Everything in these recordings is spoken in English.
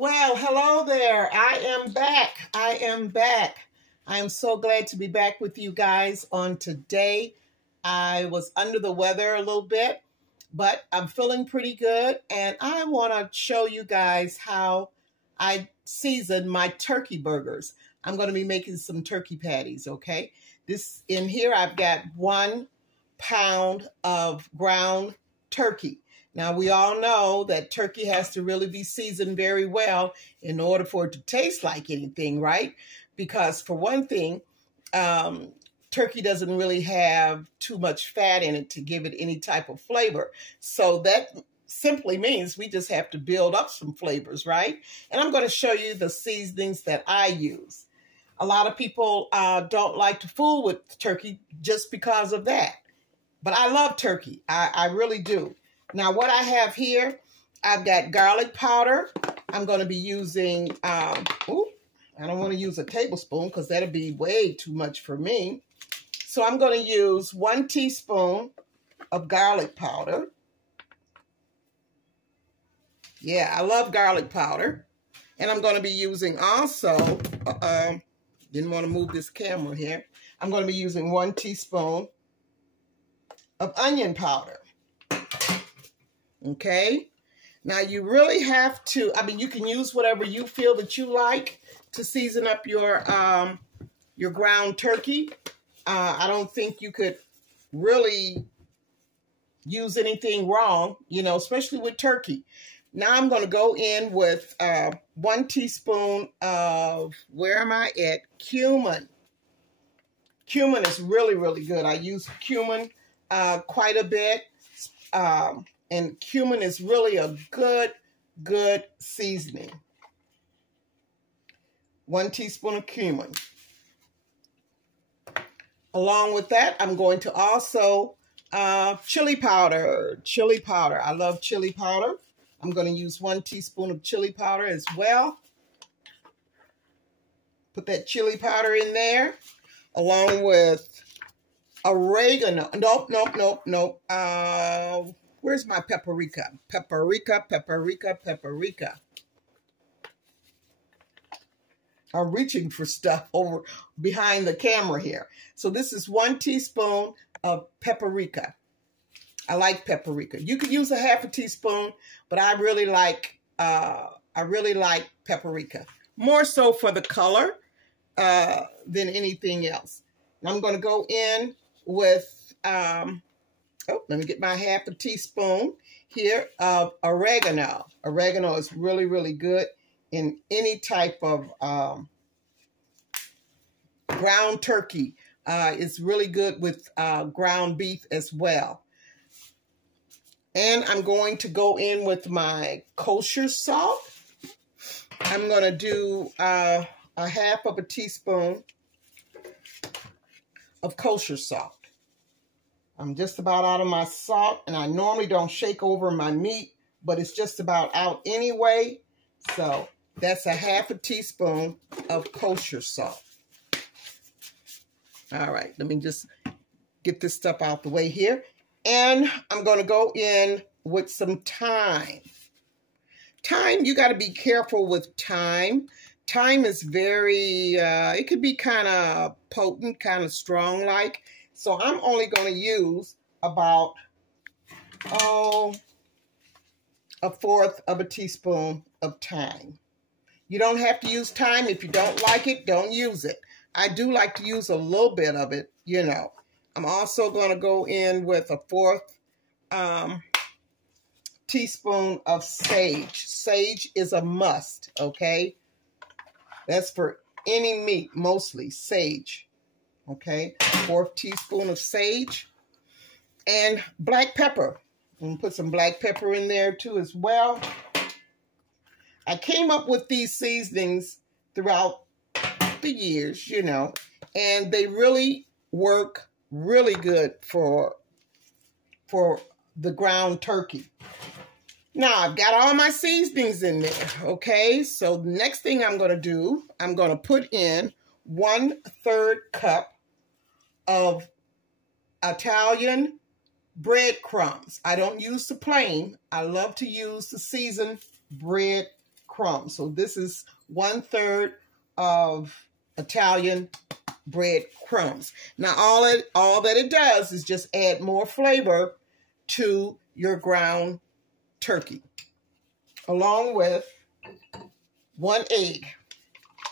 Well, hello there. I am back. I am so glad to be back with you guys on today. I was under the weather a little bit, but I'm feeling pretty good. And I want to show you guys how I season my turkey burgers. I'm going to be making some turkey patties, okay? This in here, I've got 1 pound of ground turkey. Now, we all know that turkey has to really be seasoned very well in order for it to taste like anything, right? Because for one thing, turkey doesn't really have too much fat in it to give it any type of flavor. So that simply means we just have to build up some flavors, right? And I'm going to show you the seasonings that I use. A lot of people don't like to fool with turkey just because of that. But I love turkey. I really do. Now, what I have here, I've got garlic powder. I'm going to be using, I don't want to use a tablespoon because that'll be way too much for me. So I'm going to use 1 teaspoon of garlic powder. Yeah, I love garlic powder. And I'm going to be using also, didn't want to move this camera here. I'm going to be using 1 teaspoon of onion powder. Okay, now you really have to, you can use whatever you feel that you like to season up your ground turkey. I don't think you could really use anything wrong, especially with turkey. Now I'm going to go in with 1 teaspoon of, where am I at? Cumin. Cumin is really, really good. I use cumin quite a bit. And cumin is really a good seasoning. 1 teaspoon of cumin. Along with that, I'm going to also chili powder. Chili powder. I love chili powder. I'm going to use 1 teaspoon of chili powder as well. Put that chili powder in there, along with oregano. Nope. Where's my paprika? Paprika. I'm reaching for stuff over behind the camera here. So this is 1 teaspoon of paprika. I like paprika. You could use a ½ a teaspoon, but I really like paprika. More so for the color than anything else. And I'm going to go in with let me get my ½ a teaspoon here of oregano. Oregano is really, really good in any type of ground turkey. It's really good with ground beef as well. And I'm going to go in with my kosher salt. I'm going to do a ½ of a teaspoon of kosher salt. I'm just about out of my salt, and I normally don't shake over my meat, but it's just about out anyway. So that's a ½ a teaspoon of kosher salt. All right, let me just get this stuff out the way here. And I'm going to go in with some thyme. Thyme, you got to be careful with thyme. Thyme is very, it could be kind of potent, kind of strong-like. So I'm only going to use about, a 1/4 of a teaspoon of thyme. You don't have to use thyme. If you don't like it, don't use it. I do like to use a little bit of it, I'm also going to go in with a 1/4 teaspoon of sage. Sage is a must, okay? That's for any meat, mostly sage. Okay, 1/4 teaspoon of sage and black pepper. I'm gonna put some black pepper in there too as well. I came up with these seasonings throughout the years, and they really work really good for the ground turkey. Now, I've got all my seasonings in there, okay? So the next thing I'm gonna do, I'm gonna put in 1/3 cup of Italian breadcrumbs. I don't use the plain. I love to use the seasoned breadcrumbs. crumbs. So this is 1/3 of Italian bread crumbs. Now all that it does is just add more flavor to your ground turkey, along with 1 egg.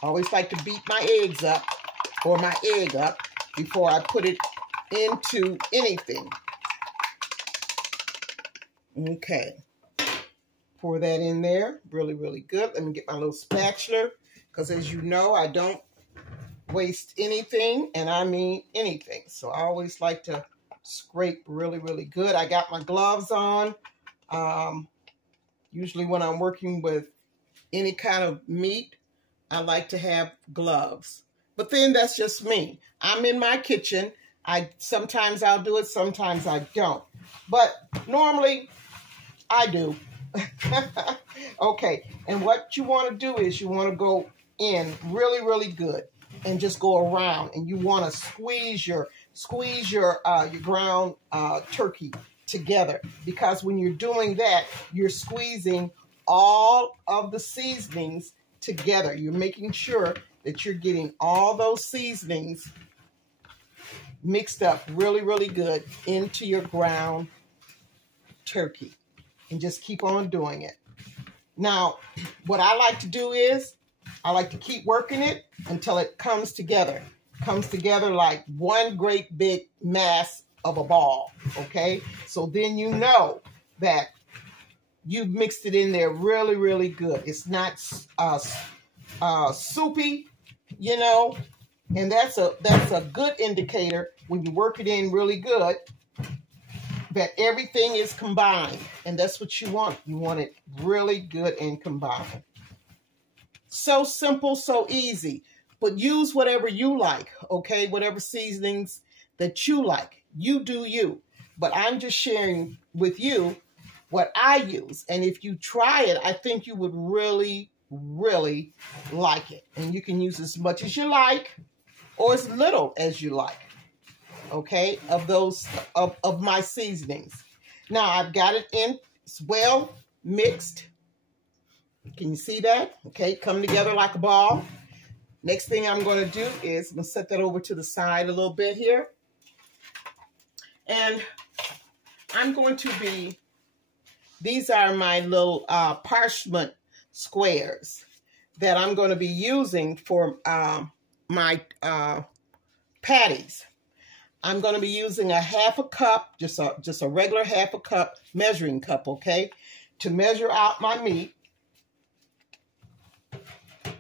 I always like to beat my eggs up, or my egg up, before I put it into anything. Okay. Pour that in there. Really, really good. Let me get my little spatula, because as you know, I don't waste anything, and I mean anything. So I always like to scrape really, really good. I got my gloves on. Usually when I'm working with any kind of meat, I like to have gloves. But then that's just me. I'm in my kitchen. Sometimes I'll do it, sometimes I don't. But normally I do. Okay, and what you want to do is you want to go in really, really good and just go around, and you want to squeeze your ground turkey together, because when you're doing that, you're squeezing all of the seasonings together. You're making sure that you're getting all those seasonings mixed up really, really good into your ground turkey, and just keep on doing it. Now, what I like to do is I like to keep working it until it comes together. Comes together like one great big mass of a ball, okay? So then you know that you've mixed it in there really, really good. It's not soupy, you know, and that's a good indicator when you work it in really good that everything is combined, and that's what you want. You want it really good and combined. So simple, so easy, but use whatever you like, okay? Whatever seasonings that you like. You do you, but I'm just sharing with you what I use, and if you try it, I think you would really, really like it, and you can use as much as you like or as little as you like. Okay, of those of my seasonings. Now I've got it in. It's well mixed. Can you see that? Okay, come together like a ball. Next thing I'm going to do is I'm going to set that over to the side a little bit here, and I'm going to be. These are my little parchment squares that I'm going to be using for my patties. I'm going to be using a 1/2 cup, just a regular 1/2 cup measuring cup, okay, to measure out my meat.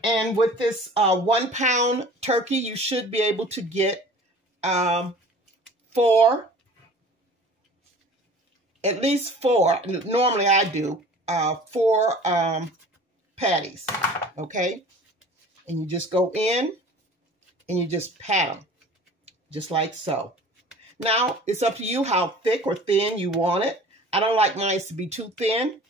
And with this 1 pound turkey, you should be able to get 4, at least 4. Normally I do 4 patties, okay? And you just go in and you just pat them. Just like so. Now, it's up to you how thick or thin you want it. I don't like mine to be too thin,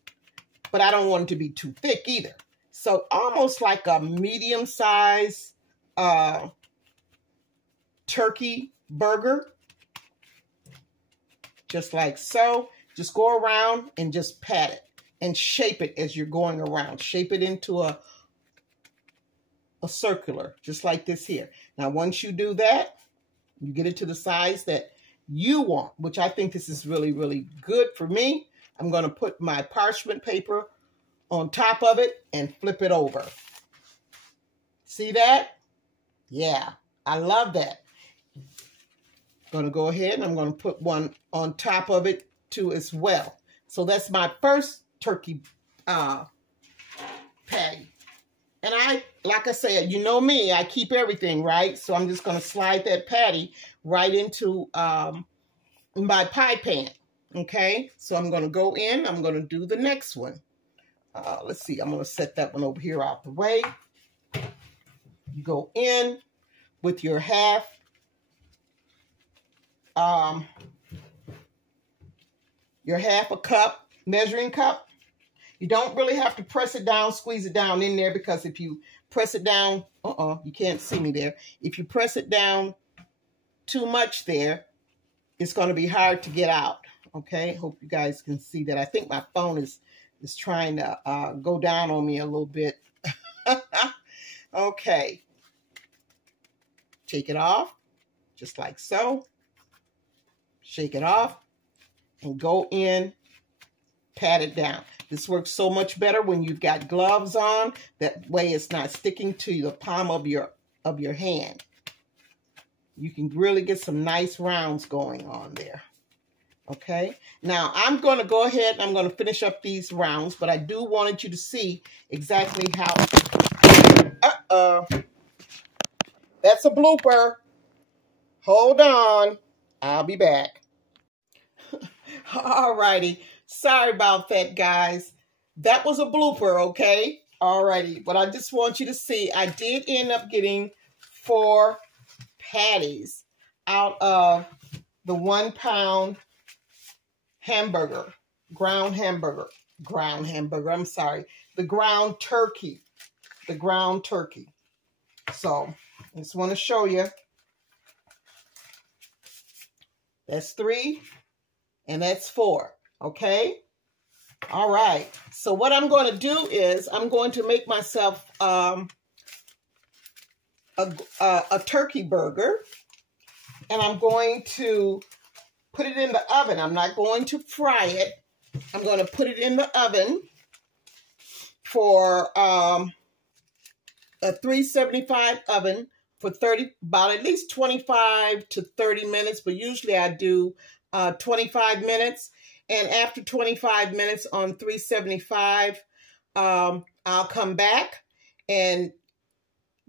but I don't want it to be too thick either. So almost like a medium-sized turkey burger. Just like so. Just go around and just pat it. And shape it as you're going around. Shape it into a circular, just like this here. Now, once you do that, you get it to the size that you want, which I think this is really, really good for me. I'm going to put my parchment paper on top of it and flip it over. See that? Yeah, I love that. Going to go ahead and I'm going to put one on top of it too as well. So that's my first turkey patty. And like I said, you know me, I keep everything, right? So I'm just going to slide that patty right into my pie pan, okay? So I'm going to go in. I'm going to do the next one. Let's see. I'm going to set that one over here out the way. You go in with your 1/2 cup, measuring cup. You don't really have to press it down, squeeze it down in there, because if you press it down, you can't see me there. If you press it down too much there, it's going to be hard to get out, okay? Hope you guys can see that. I think my phone is It's trying to go down on me a little bit. Okay. Take it off, just like so. Shake it off and go in, pat it down. This works so much better when you've got gloves on. That way it's not sticking to the palm of your hand. You can really get some nice rounds going on there. Okay, now I'm going to go ahead and I'm going to finish up these rounds, but I do wanted you to see exactly how. That's a blooper. Hold on. I'll be back. Alrighty. Sorry about that, guys. That was a blooper, okay? Alrighty. But I just want you to see, I did end up getting 4 patties out of the 1 pound hamburger, ground hamburger, I'm sorry, the ground turkey, So I just want to show you. That's 3 and that's 4, okay? All right, so what I'm going to do is I'm going to make myself a turkey burger, and I'm going to put it in the oven. I'm not going to fry it. I'm going to put it in the oven for a 375 oven for about at least 25 to 30 minutes, but usually I do 25 minutes. And after 25 minutes on 375, I'll come back and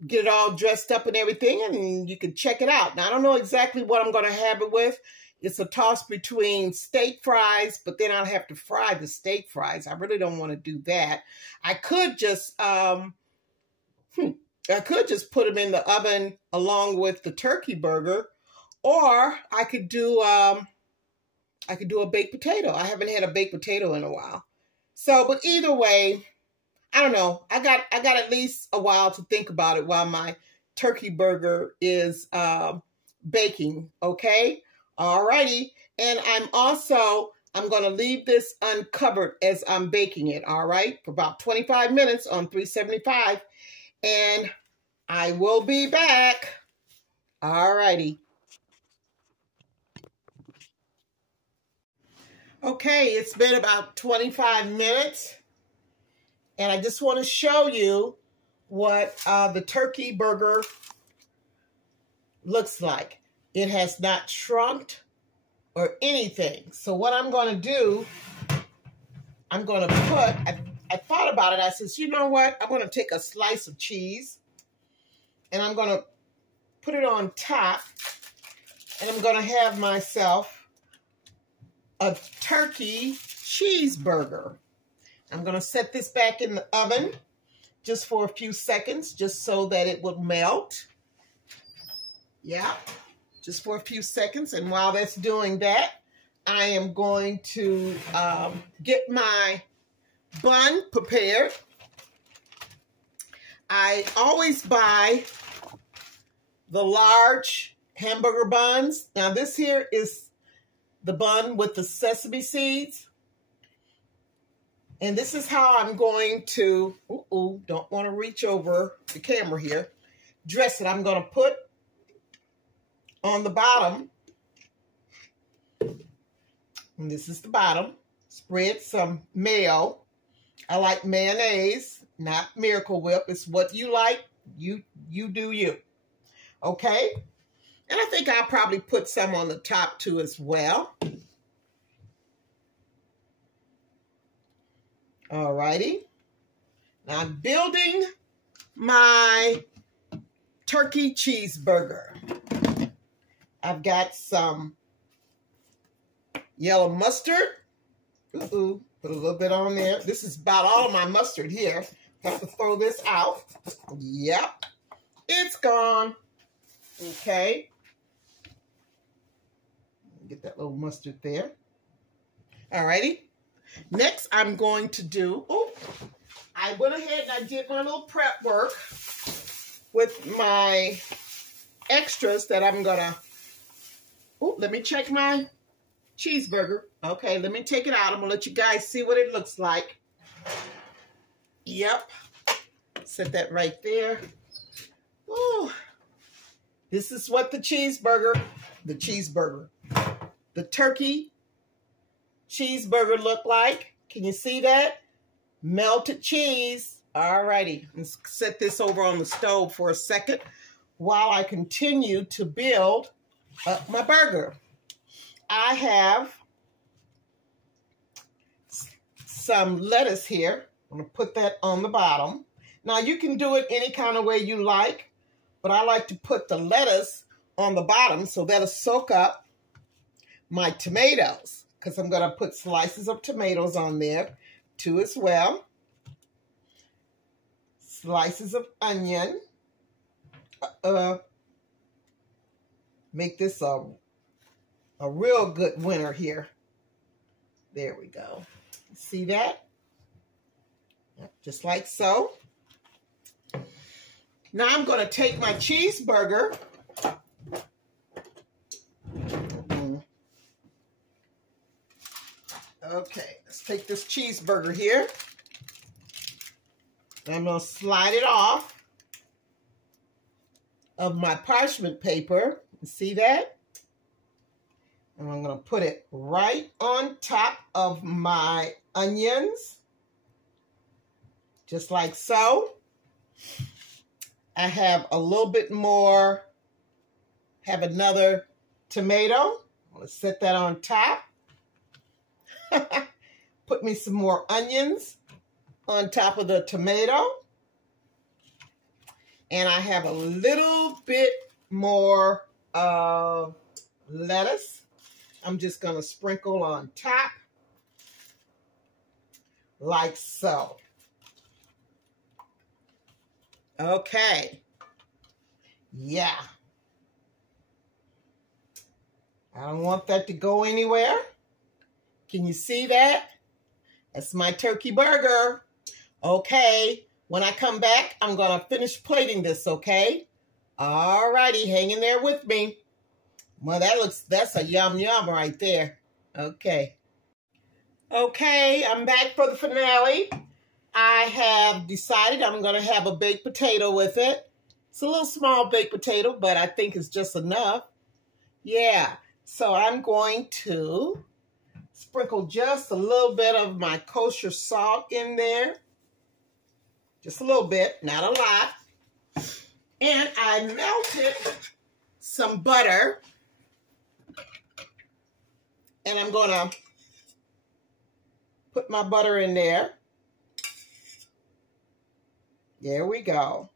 get it all dressed up and everything, and you can check it out. Now, I don't know exactly what I'm going to have it with. It's a toss between steak fries, but then I'll have to fry the steak fries. I really don't want to do that. I could just put them in the oven along with the turkey burger, or I could do a baked potato. I haven't had a baked potato in a while. So, but either way, I don't know. I got at least a while to think about it while my turkey burger is baking, okay? Alrighty. And I'm going to leave this uncovered as I'm baking it, all right? For about 25 minutes on 375. And I will be back. Alrighty. Okay, it's been about 25 minutes. And I just want to show you what the turkey burger looks like. It has not shrunk or anything. So what I'm going to do, I'm going to put, I thought about it. I said, you know what? I'm going to take a slice of cheese and I'm going to put it on top, and I'm going to have myself a turkey cheeseburger. I'm going to set this back in the oven just for a few seconds, just so that it will melt. Yeah, just for a few seconds. And while that's doing that, I am going to get my bun prepared. I always buy the large hamburger buns. Now this here is the bun with the sesame seeds. And this is how I'm going to, don't want to reach over the camera here, dress it. I'm going to put on the bottom, and this is the bottom, spread some mayo. I like mayonnaise, not Miracle Whip. It's what you like. You do you. Okay? And I think I'll probably put some on the top too as well. Alrighty. Now I'm building my turkey cheeseburger. I've got some yellow mustard. Put a little bit on there. This is about all of my mustard here. Have to throw this out. Yep. It's gone. Okay. Get that little mustard there. Alrighty. Next, I'm going to do, I went ahead and I did my little prep work with my extras that I'm going to, let me check my cheeseburger. Okay, let me take it out. I'm going to let you guys see what it looks like. Yep. Set that right there. Ooh. This is what the turkey cheeseburger look like. Can you see that? Melted cheese. Alrighty, let's set this over on the stove for a second while I continue to build up my burger. I have some lettuce here. I'm gonna put that on the bottom. Now you can do it any kind of way you like, but I like to put the lettuce on the bottom so that'll soak up my tomatoes, because I'm gonna put slices of tomatoes on there too as well. Slices of onion. Make this a real good winner here. There we go. See that? Yep, just like so. Now I'm going to take my cheeseburger. Okay, let's take this cheeseburger here. I'm going to slide it off of my parchment paper. See that? And I'm going to put it right on top of my onions. Just like so. I have a little bit more, have another tomato. I'm going to set that on top. Put me some more onions on top of the tomato. And I have a little bit more lettuce. I'm just going to sprinkle on top like so. Okay. Yeah. I don't want that to go anywhere. Can you see that? That's my turkey burger. Okay. When I come back, I'm going to finish plating this, okay? All righty. Hang in there with me. Well, that's a yum yum right there. Okay. Okay, I'm back for the finale. I have decided I'm going to have a baked potato with it. It's a little small baked potato, but I think it's just enough. Yeah, so I'm going to sprinkle just a little bit of my kosher salt in there. Just a little bit, not a lot. And I melted some butter. And I'm going to put my butter in there. There we go.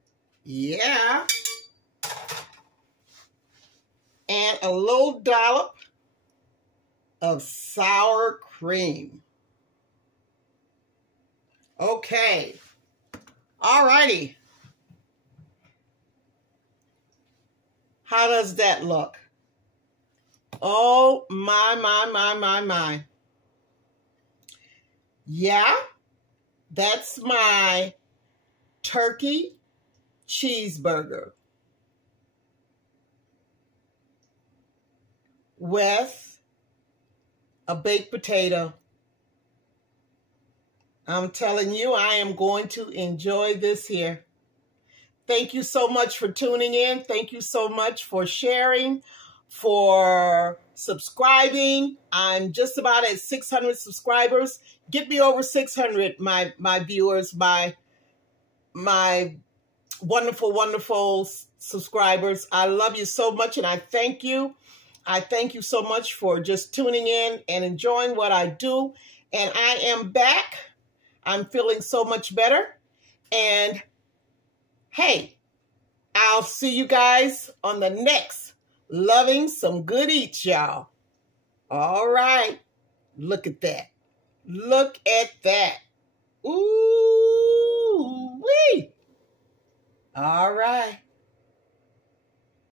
Yeah. And a little dollop of sour cream. Okay. All righty. How does that look? Oh, my. Yeah, that's my turkey cheeseburger with a baked potato. I'm telling you, I am going to enjoy this here. Thank you so much for tuning in. Thank you so much for sharing, for subscribing. I'm just about at 600 subscribers. Get me over 600, my viewers, my wonderful, wonderful subscribers. I love you so much, and I thank you. I thank you so much for just tuning in and enjoying what I do. And I am back. I'm feeling so much better. And hey, I'll see you guys on the next Loving Some Good Eats, y'all. All right. Look at that. Look at that. Ooh-wee. All right.